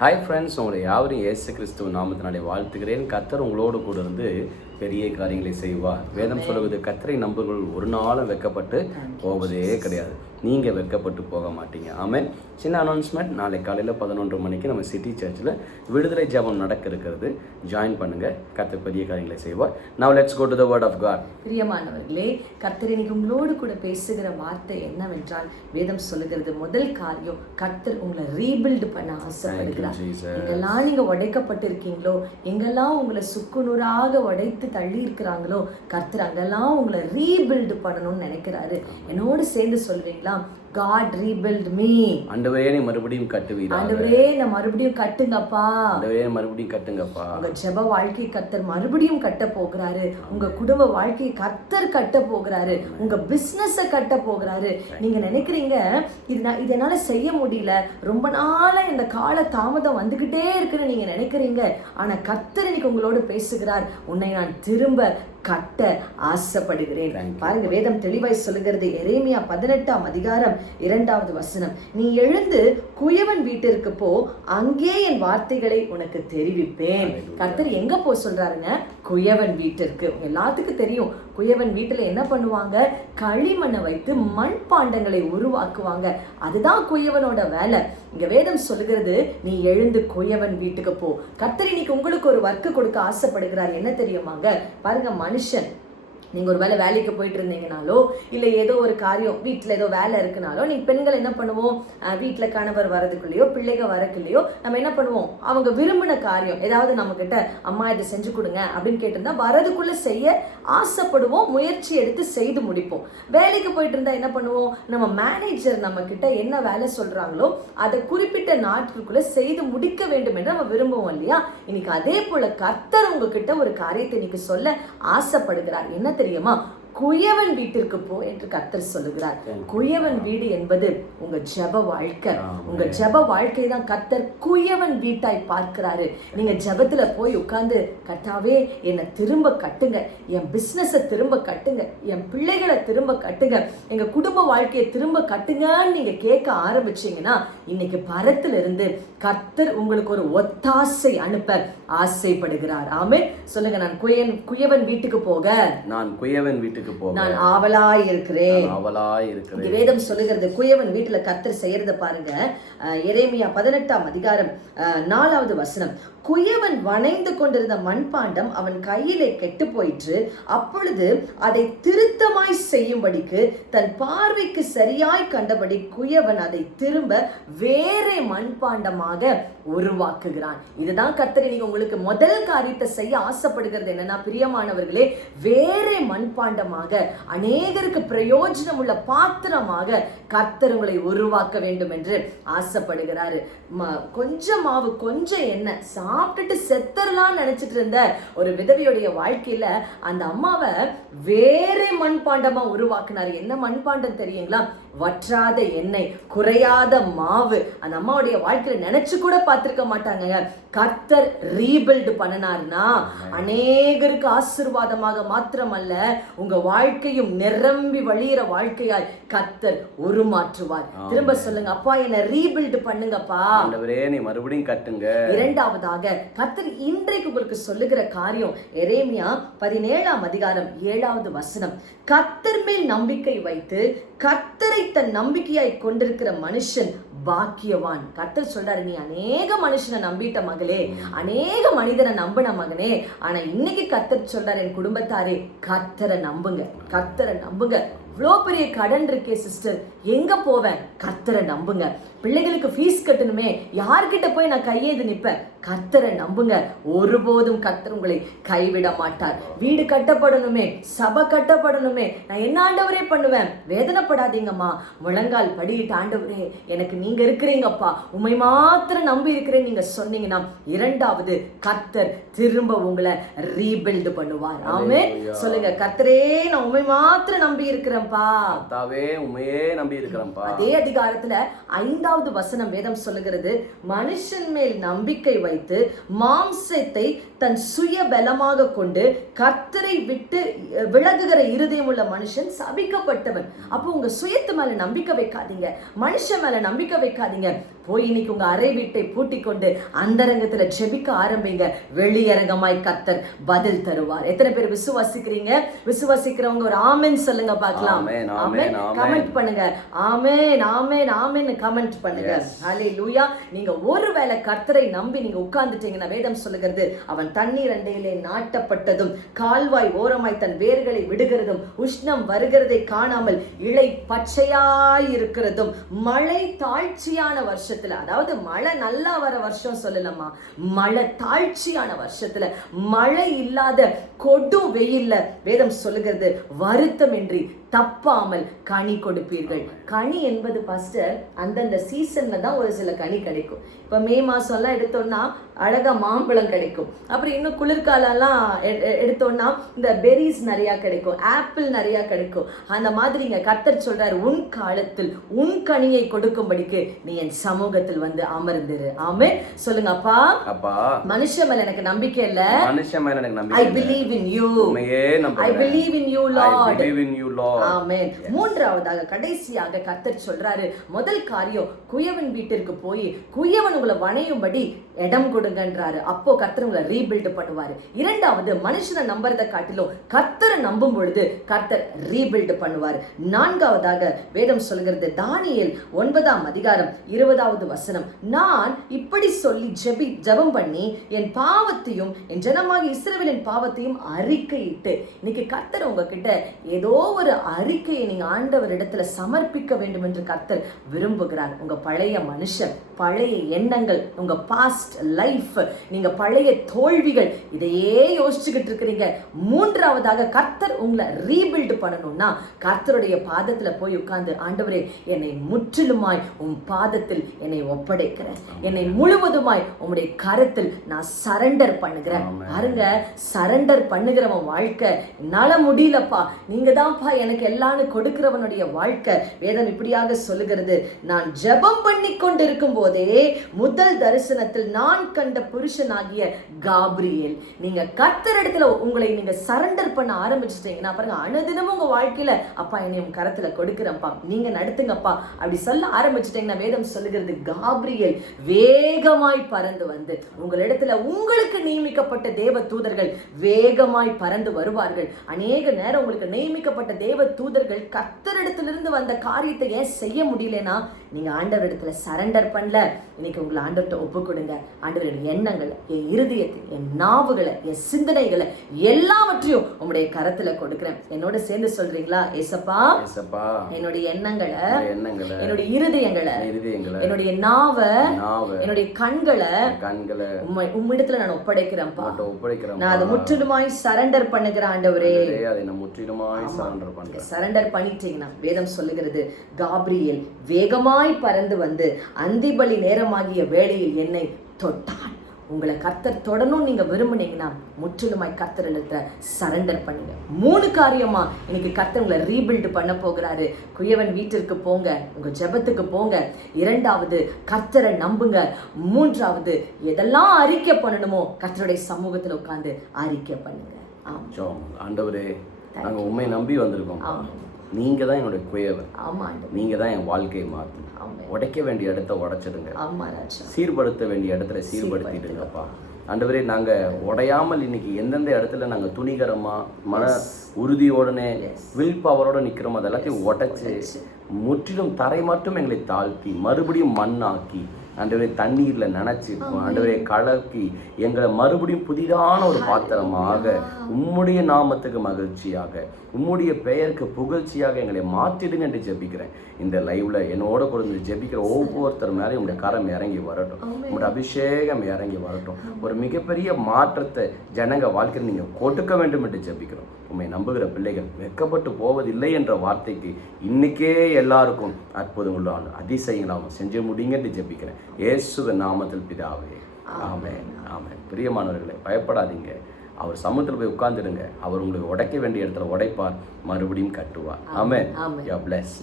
Hi friends, உங்களை யாவரையும் இயேசு கிறிஸ்துவ நாமத்தினாலே வாழ்த்துகிறேன். கர்த்தர் உங்களோடு கூட இருந்து பெரிய காரியங்களை செய்வார். வேதம் சொல்லுவது, கர்த்தரை நம்புகிறவர்கள் ஒரு நாளும் வெட்கப்பட்டு போவதே கிடையாது. நீங்கள் வெட்கப்பட்டு போக மாட்டீங்க. ஆமென். சின்ன அனௌன்ஸ்மெண்ட், நாளை காலையில் 11 மணிக்கு நம்ம சிட்டி சர்ச்சில் விடுதலை ஜெபம் நடக்க இருக்கிறது. ஜாயின் பண்ணுங்கள். கர்த்தர் பெரிய காரியங்களை செய்வார். Now let's go to the word of God. பிரியமானவர்களே, கர்த்தர் இன்னைக்கு உங்களோடு கூட பேசுகிற வார்த்தை என்னவென்றால், வேதம் சொல்லுகிறது, முதல் காரியம், கர்த்தர் உங்களை ரீபில்ட் பண்ண ஆசைப்படுகிறார். எங்கெல்லாம் நீங்க உடைக்கப்பட்டிருக்கீங்களோ, எங்கெல்லாம் உங்களை சுக்குநூறாக உடைத்து தள்ளி இருக்கிறாங்களோ, கர்த்தர் அங்கெல்லாம் உங்களை ரீபில்ட் பண்ணணும்னு நினைக்கிறாரு. என்னோடு சேர்ந்து சொல்வீங்களா? God rebuild me. ஆண்டவரே, நீ மறுபடியும் கட்டுவீரா. ஆண்டவரே, நான் மறுபடியும் கட்டுங்கப்பா. ஆண்டவரே, மறுபடியும் கட்டுங்கப்பா. உங்க ஜெப வாழ்க்கையை கர்த்தர் மறுபடியும் கட்ட போகிறாரு. உங்க குடும்ப வாழ்க்கையை கர்த்தர் கட்ட போகிறாரு. உங்க பிசினஸ கட்ட போகிறாரு. நீங்க நினைக்கிறீங்க, இது என்னால செய்ய முடியல, ரொம்ப நாளா இந்த கால தாமதம் வந்துகிட்டே இருக்குன்னு நீங்க நினைக்கிறீங்க. ஆனா கர்த்தர் இன்னைக்கு உங்களோடு பேசுகிறார். உன்னை நான் திரும்ப கட்ட ஆசைப்படுகிறேன். பாருங்க, வேதம் தெளிவாய் சொல்லுகிறது. எரேமியா 18ஆம் அதிகாரம் 2வது வசனம், நீ எழுந்து குயவன் வீட்டிற்கு போ, அங்கே என் வார்த்தைகளை உனக்கு தெரிவிப்பேன். கர்த்தர் எங்க போ சொல்றாருங்க? குயவன் வீட்டிற்கு. எல்லாத்துக்கும் தெரியும், குயவன் வீட்டுல என்ன பண்ணுவாங்க? களிமண்ணை வைத்து மண் பாண்டங்களை உருவாக்குவாங்க. அதுதான் குயவனோட வேலை. இங்க வேதம் சொல்லுகிறது, நீ எழுந்து குயவன் வீட்டுக்கு போ. கர்த்தர் இன்னைக்கு உங்களுக்கு ஒரு வர்க்கு கொடுக்க ஆசைப்படுகிறார். என்ன தெரியுமாங்க? பாருங்க, மனுஷன் நீங்கள் ஒரு வேலை வேலைக்கு போயிட்டு இருந்தீங்கனாலோ, இல்லை ஏதோ ஒரு காரியம் வீட்டில் ஏதோ வேலை இருக்குனாலோ, நீங்கள் பெண்கள் என்ன பண்ணுவோம்? வீட்டில் கணவர் வரதுக்குள்ளேயோ பிள்ளைங்க வரக்குள்ளேயோ நம்ம என்ன பண்ணுவோம்? அவங்க விரும்பின காரியம் ஏதாவது நம்மக்கிட்ட, அம்மா இதை செஞ்சு கொடுங்க அப்படின்னு கேட்டிருந்தா வரதுக்குள்ளே செய்ய ஆசைப்படுவோம், முயற்சி எடுத்து செய்து முடிப்போம். வேலைக்கு போயிட்டு இருந்தால் என்ன பண்ணுவோம்? நம்ம மேனேஜர் நம்மக்கிட்ட என்ன வேலை சொல்கிறாங்களோ அதை குறிப்பிட்ட நாட்களுக்குள்ளே செய்து முடிக்க வேண்டும் என்று நம்ம விரும்புவோம் இல்லையா? இன்னைக்கு அதே போல் கர்த்தர் உங்ககிட்ட ஒரு காரியத்தை இன்னைக்கு சொல்ல ஆசைப்படுகிறார். என்ன தெரியுமா? குயவன் வீட்டிற்கு போ என்று கர்த்தர் சொல்லுகிறார். குயவன் வீடு என்பது உங்க ஜெப வாழ்க்கை. உங்க ஜெப வாழ்க்கை தான் கர்த்தர் குயவன் வீட்டாய் பார்க்கிறாரு. நீங்க ஜெபத்துல போய் உட்கார்ந்து, கர்த்தாவே என்னை திரும்ப கட்டுங்க, என் பிசினஸை திரும்ப கட்டுங்க, என் பிள்ளைகளை திரும்ப கட்டுங்க, எங்க குடும்ப வாழ்க்கையை திரும்ப கட்டுங்கன்னு நீங்க கேட்க ஆரம்பிச்சீங்கன்னா, இன்னைக்கு பரத்துல இருந்து கர்த்தர் உங்களுக்கு ஒரு ஒத்தாசை அனுப்ப ஆசைப்படுகிறார். ஆமே சொல்லுங்க, நான் குயவன் வீட்டுக்கு போக, நான் குயவன் வீட்டுக்கு நான் ஆவலாய் இருக்கிறேன். வேதம் சொல்லுகிறது, குயவன் வீட்டுல கர்த்தர் செய்யறத பாருங்க. எரேமியா 18ஆம் அதிகாரம் 4வது வசனம், குயவன் வணைந்து கொண்டிருந்த மண்பாண்டம் அவன் கையிலே கெட்டு போயிற்று. அப்பொழுது அதை திருத்தமாய் செய்யும்படிக்கு தன் பார்வைக்கு சரியாய் கண்டபடி குயவன் அதை திரும்ப வேறே மண்பாண்டமாக உருவாக்குகிறான். இதுதான் கர்த்தர் நீங்க உங்களுக்கு முதல் காரியத்தை செய்ய ஆசைப்படுகிறது. என்னன்னா, பிரியமானவர்களே, வேறே மண்பாண்டமாக, அநேகருக்கு பிரயோஜனம் உள்ள பாத்திரமாக கர்த்தர் உங்களை உருவாக்க வேண்டும் என்று ஆசைப்படுகிறாரு. கொஞ்சம் மாவு, கொஞ்சம் எண்ணெய் சாப்பிட்டுட்டு செத்தரலாம் நினைச்சிட்டு இருந்த ஒரு விதவையுடைய வாழ்க்கையில அந்த அம்மாவை வேறே மண்பாண்டமா உருவாக்குனாரு. என்ன மண்பாண்டம் தெரியுங்களா? வற்றாத எண்ணெய், குறையாத மாவு. அந்த அம்மாவுடைய வாழ்க்கையில நினைச்சு கூட பார்த்திருக்க மாட்டாங்க. கர்த்தர் ரீபில்ட் பண்ணினார்னா அநேகருக்கு ஆசீர்வாதமாக மாத்திரமல்ல, உங்க வாழ்க்கையும் நிரம்பி வழியிற வாழ்க்கையாய் கர்த்தர் உருமாற்றுவார். திரும்ப சொல்லுங்க, அப்பா என்னை ரீபில்ட் பண்ணுங்கப்பா. ஆண்டவரே, நீ மறுபடியும் கட்டுங்க. இரண்டாவதாக கர்த்தர் இன்றைக்கு உங்களுக்கு சொல்லுகிற காரியம், எரேமியா 17ஆம் அதிகாரம் 7வது வசனம், கர்த்தர் மேல் நம்பிக்கை வைத்து கர்த்தரை தன் நம்பிக்கையாய் கொண்டிருக்கிற மனுஷன் பாக்கியவான். கர்த்தர் சொல்றாரு, நீ அநேக மனுஷனை நம்பிட்ட மகளே, அநேக மனிதனை நம்பின மகனே, ஆனா இன்னைக்கு கர்த்தர் சொல்றாரு, என் குடும்பத்தாரே, கர்த்தரை நம்புங்க, கர்த்தரை நம்புங்க. இவ்வளோ பெரிய கடன் இருக்கே சிஸ்டர், எங்க போவேன்? கர்த்தரை நம்புங்க. பிள்ளைகளுக்கு ஃபீஸ் கட்டணுமே, யார்கிட்ட போய் நான் கையேது நிற்பேன்? கர்த்தரை நம்புங்க. ஒருபோதும் கர்த்தர் உங்களை கைவிட மாட்டார். வீடு கட்டப்படணுமே, சபை கட்டப்படணுமே, நான் என்ன ஆண்டவரே பண்ணுவேன்? வேதனைப்படாதீங்கம்மா, முழங்கால் படிக்கிட்டு, ஆண்டவரே எனக்கு நீங்க இருக்கிறீங்கப்பா, உண்மை மாத்திரம் நம்பி இருக்கிறேன் நீங்க சொன்னீங்கன்னா, இரண்டாவது கர்த்தர் திரும்ப உங்களை ரீபில்ட் பண்ணுவார். ஆமே சொல்லுங்க, கர்த்தரே நான் உண்மை மாத்திரம் நம்பி இருக்கிறேன். அதே அதிகாரத்துல 5வது வசனம் வேதம் சொல்லுகிறது, மனுஷன் மேல் நம்பிக்கை வைத்து மாம்சத்தை தன் சுய பலமாக கொண்டு கர்த்தரை விட்டு விலகுகிற இருதயம் உள்ள மனுஷன் சபிக்கப்பட்டவன். அப்போ உங்க சுயத்து மேல நம்பிக்கை வைக்காதீங்க, மனுஷன் மேல நம்பிக்கை வைக்காதீங்க. போய் இன்னைக்கு உங்க அறை வீட்டை பூட்டி கொண்டு அந்தரங்கத்துல ஜெபிக்க ஆரம்பிங்க. வெளியரங்கமாய் கர்த்தர் பதில் தருவார். எத்தனை பேர் விசுவாசிக்கிறீங்க? விசுவாசிக்கிறவங்க ஒரு ஆமென் சொல்லுங்க பார்க்கலாம். ஆமென். கமெண்ட் பண்ணுங்க. ஆமென் ஆமென் ஆமென் கமெண்ட் பண்ணுங்க. ஹல்லேலூயா. நீங்க ஒருவேளை கர்த்தரை நம்பி நீங்க உட்கார்ந்துட்டீங்கன்னா வேதம் சொல்லுகிறது, அவன் தண்ணீர் அண்டையிலே நாட்டப்பட்டதும் கால்வாய் ஓரமாய் தன் வேர்களை விடுகிறதும் உஷ்ணம் வருகிறதை காணாமல் இலை பச்சையாய் இருக்கிறதும் மழை தாழ்ச்சியான வருஷத்துல, அதாவது மழை நல்லா வர வருஷம் சொல்லலாமா, மழை தாழ்ச்சியான வருஷத்துல மழை இல்லாத கொடும் வெயில்ல வேதம் சொல்லுகிறது வருத்தமின்றி தப்பாமல் கனி கொடுப்பீர்கள். கனி என்பது பாஸ்டர் அந்தந்த சீசன்ல தான் ஒரு சில கனி கிடைக்கும். இப்ப மே மாசம் எல்லாம் எடுத்தோம்னா அழகா மாம்பழம் கிடைக்கும். அப்புறம் இன்னும் குளிர்காலம்லாம் எடுத்தோம்னா இந்த பெரிஸ் நிறைய கிடைக்கும், ஆப்பிள் நிறைய கிடைக்கும். அந்த மாதிரிங்க கர்த்தர் சொல்றாரு, உன் காலத்தில் உன் கனியை கொடுக்கும்படிக்கு நீ என் சமூகத்தில் வந்து அமர்ந்திரு. ஆமென் சொல்லுங்க. அப்பா அப்பா மனுஷன் மேல எனக்கு நம்பிக்கை இல்ல, மனுஷன் மேல எனக்கு நம்பிக்கை. I believe in you. I believe in you Lord. I believe in you Lord. ஆமென். மூன்றாவதாக கடைசியாக கர்த்தர் சொல்றாரு, முதல் காரியம் குயவன் வீட்டிற்கு போய் குயவன் உங்களை வணையும்படி இடம் கொடுங்கன்றாரு. அப்போ கர்த்தர் உங்களை ரீபில்ட் பண்ணுவாரு. இரண்டாவது, மனுஷனை நம்புறதை காட்டிலும் கர்த்தரை நம்பும் பொழுது கர்த்தர் ரீபில்ட் பண்ணுவார். நான்காவதாக வேதம் சொல்கிறது, தானியேல் 9ஆம் அதிகாரம் 20வது வசனம், நான் இப்படி சொல்லி ஜெபம் பண்ணி என் பாவத்தையும் என் ஜனமாக இஸ்ரவேலின் பாவத்தையும் அறிக்கையிட்டு. இன்னைக்கு கர்த்தர் உங்ககிட்ட ஏதோ ஒரு அறிக்கையை நீங்க ஆண்டவர் இடத்துல சமர்ப்பிக்க வேண்டும் என்று கர்த்தர் விரும்புகிறார். உங்க பழைய மனுஷன், பழைய எண்ணங்கள், உங்க பாஸ்ட் லைஃப், நீங்க பழைய தோல்விகள், இதையே யோசிச்சுக்கிட்டு இருக்கிறீங்க. மூன்றாவதாக கர்த்தர் உங்களை ரீபில்ட் பண்ணணும்னா கர்த்தருடைய பாதத்துல போய் உட்கார்ந்து, ஆண்டவரே என்னை முற்றிலுமாய் உன் பாதத்தில் என்னை ஒப்படைக்கிறேன், என்னை முழுவதுமாய் உம்முடைய கரத்தில் நான் சரண்டர் பண்ணுகிறேன். பாருங்க, சரண்டர் பண்ணுகிறவன் வாழ்க்கை என்னால முடியலப்பா, நீங்க தான்ப்பா எனக்கு எல்லான்னு கொடுக்கிறவனுடைய வாழ்க்கை. வேதம் இப்படியாக சொல்லுகிறது, நான் ஜெபம் பண்ணி கொண்டிருக்கும் போதே முதல் தரிசனத்தில் நான் கண்ட புருஷனாகிய காப்ரியேல். நீங்க கர்த்தர் இடத்துல உங்களை நீங்க சரண்டர் பண்ண ஆரம்பிச்சிட்டீங்கன்னா பாருங்க, அனுதினமும் உங்க வாழ்க்கையில அப்பா என்னை உன் கரத்துல கொடுக்கிறப்பா, நீங்க நடத்துங்கப்பா அப்படி சொல்ல ஆரம்பிச்சிட்டீங்கன்னா வேதம் சொல்லுகிறது, காப்ரியேல் வேகமாய் பறந்து வந்து உங்களிடத்துல உங்களுக்கு நியமிக்கப்பட்ட தேவ தூதர்கள் வேகமாய் பறந்து வருவார்கள். அநேக நேரம் உங்களுக்கு நியமிக்கப்பட்ட தேவ தூதர்கள் கர்த்தரிடத்திலிருந்து வந்த காரியத்தை ஏன் செய்ய முடியலன்னா நீங்க ஆண்டவர் இடத்துல சரண்டர் பண்ணல. இன்னைக்கு உங்களை ஆண்டவர்கிட்ட ஒப்பு கொடுங்க. ஆண்டவருடைய எண்ணங்களை, என் இருதயத்தை, என் நாவுகளை, என் சிந்தனைகளை எல்லாவற்றையும் உங்களுடைய கரத்துல கொடுக்கிறேன். என்னோட சேர்ந்து சொல்றீங்களா? ஏசப்பா, என்னுடைய எண்ணங்களை, என்னுடைய இருதயங்களை, என்னுடைய நாவை, என்னுடைய கண்களை உம்மிடத்துல நான் ஒப்படைக்கிறேன்ப்பா. நான் அதை முற்றிலுமாய் சரண்டர் பண்ணுகிறேன் ஆண்டவரே. சரண்டர் பண்ணிட்டீங்கன்னா வேதம் சொல்லுகிறது, காப்ரியேல் வேகமாய் பறந்து வந்து அந்திபலி நேரமாகிய வேளையில் என்னை தொட்டான். உங்களை கர்த்தர் தொடணும் நீங்க விரும்புனீங்கன்னா முற்றிலுமாய் கர்த்தரிடத்துல சரண்டர் பண்ணுங்க. 3 காரியமா இன்னைக்கு கர்த்தர் உங்களை ரீபில்ட் பண்ண போகிறாரு. குயவன் வீட்டிற்கு போங்க, உங்க ஜெபத்துக்கு போங்க. 2வது, கர்த்தரை நம்புங்க. 3வது, எதெல்லாம் அறிக்கை பண்ணணுமோ கர்த்தருடைய சமூகத்துல உட்கார்ந்து அறிக்கை பண்ணுங்க. ஆண்டவரே, நாங்க உண்மை நம்பி வந்திருக்கோம். நீங்க தான் என்னுடைய குயவர். நீங்க தான் என் வாழ்க்கையை மாற்றணும். உடைக்க வேண்டிய இடத்த உடைச்சிடுங்க, சீர்படுத்த வேண்டிய இடத்துல சீர்படுத்திடுங்கப்பா. ஆண்டவரே, நாங்க உடையாமல் இன்னைக்கு எந்தெந்த இடத்துல நாங்க துணிகரமா மன உறுதியோடனே வில் பவரோட நிக்கிறோம், அதெல்லாத்தையும் உடைச்சு முற்றிலும் தரை மட்டும் எங்களை தாழ்த்தி மறுபடியும் மண்ணாக்கி ஆண்டவரே தண்ணீர்ல நினைச்சு ஆண்டவரே கலக்கி எங்களை மறுபடியும் புதிதான ஒரு பாத்திரமாக உம்முடைய நாமத்துக்கு மகிழ்ச்சியாக உம்முடைய பெயருக்கு புகழ்ச்சியாக எங்களை மாற்றிடுங்க என்று ஜெபிக்கிறேன். இந்த லைவ்ல என்னோட கொடுத்து ஜெபிக்கிற ஒவ்வொருத்தர் மேலே உங்களுடைய கரம் இறங்கி வரட்டும், உங்களுடைய அபிஷேகம் இறங்கி வரட்டும். ஒரு மிகப்பெரிய மாற்றத்தை ஜனங்க வாழ்க்கையில் நீங்க கொடுக்க வேண்டும் என்று ஜெபிக்கிறோம். உண்மை நம்புகிற பிள்ளைகள் வெட்கப்பட்டு போவதில்லை என்ற வார்த்தைக்கு இன்னைக்கே எல்லாருக்கும் அற்புதங்களும் அதிசயங்களாகவும் செஞ்சு முடியுங்க என்று ஜெபிக்கிறேன். இயேசுவின் நாமத்தில் பிதாவே, ஆமென் ஆமென். பிரியமானவர்களே, பயப்படாதீங்க. அவர் சமூகத்தில் போய் உட்கார்ந்துடுங்க. அவர் உங்களுக்கு உடைக்க வேண்டிய இடத்துல உடைப்பார், மறுபடியும் கட்டுவார். ஆமென். You are blessed.